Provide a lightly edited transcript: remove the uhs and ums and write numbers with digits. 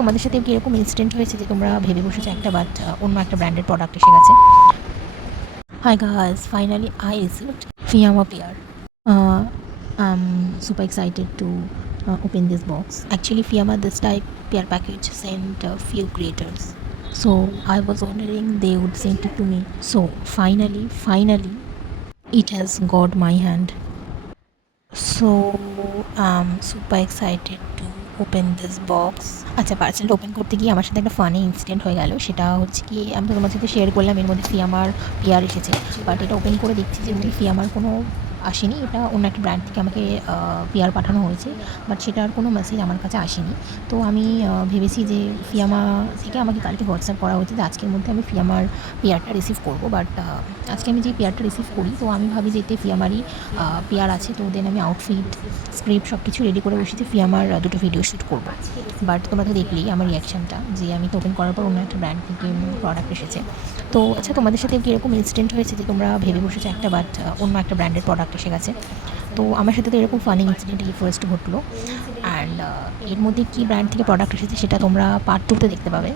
তোমাদের সাথে কি এরকম ইনসিডেন্ট হয়েছে যে তোমরা ভেবে বসেছো একটা বাট অন্য একটা ব্র্যান্ডের প্রোডাক্ট এসে গেছে? Hi guys, finally I received Fiyama PR. I'm super excited to open this box. Actually, Fiyama this type PR package sent a few creators. So I was wondering they would send it to me. So finally, it has got my hand. So I'm super excited to open this box. আচ্ছা, পার্সেলটা open করতে গিয়ে আমার সাথে একটা funny incident হয়ে গেল। সেটা হচ্ছে কি, আমি তো তোমার সাথে শেয়ার করলাম এর মধ্যে ফিয়ামার পিয়ার এসেছে, বাট এটা ওপেন করে দেখছি যে ফিয়ামার কোনো আসেনি। এটা অন্য একটা ব্র্যান্ড থেকে আমাকে পিয়ার পাঠানো হয়েছে, বাট সেটার কোনো মেসেজ আমার কাছে আসেনি। তো আমি ভেবেছি যে ফিয়ামা থেকে আমাকে কালকে হোয়াটসঅ্যাপ করা হয়েছে যে আজকের মধ্যে আমি ফিয়ামার পিয়ারটা রিসিভ করবো। বাট আজকে আমি যে পিয়ারটা রিসিভ করি, তো আমি ভাবি যে এতে ফিয়ামারই পিয়ার আছে। তো দেন আমি আউটফিট স্ক্রিপ্ট সব কিছু রেডি করে বসেছি ফিয়ামার দুটো ভিডিও শ্যুট করবো। বাট তোমরা তো দেখলেই আমার রিয়াকশানটা, যে আমি তো ওপেন করার পর অন্য একটা ব্র্যান্ড থেকে প্রোডাক্ট এসেছে। তো আচ্ছা, তোমাদের সাথে কি এরকম ইনসিডেন্ট হয়েছে যে তোমরা ভেবে বসেছো একটা বাট অন্য একটা ব্র্যান্ডের প্রোডাক্ট এসে গেছে? তো আমার সাথে তো এরকম ফানি ইনসিডেন্ট এই ফার্স্ট ঘটলো। অ্যান্ড এর মধ্যে কী ব্র্যান্ড থেকে প্রোডাক্ট এসেছে সেটা তোমরা পার্ট 2-তে দেখতে পাবে।